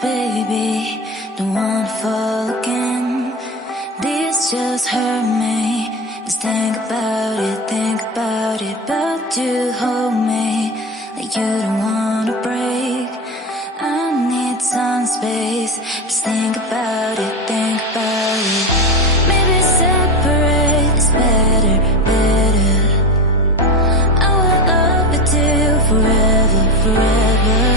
baby, don't wanna fall again. This just hurt me. Just think about it, but you hold me like you don't wanna break. I need some space. Just think about it, maybe separate is better, better. I will love you till forever, forever.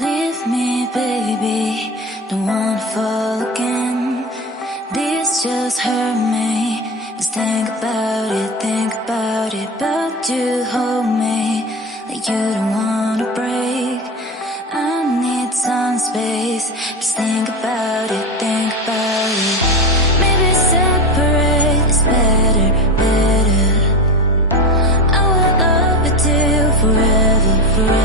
Leave me, baby, don't wanna fall again. This just hurt me. Just think about it, but you hold me like you don't wanna break. I need some space. Just think about it, maybe separate is better, better. I will love you till forever, forever.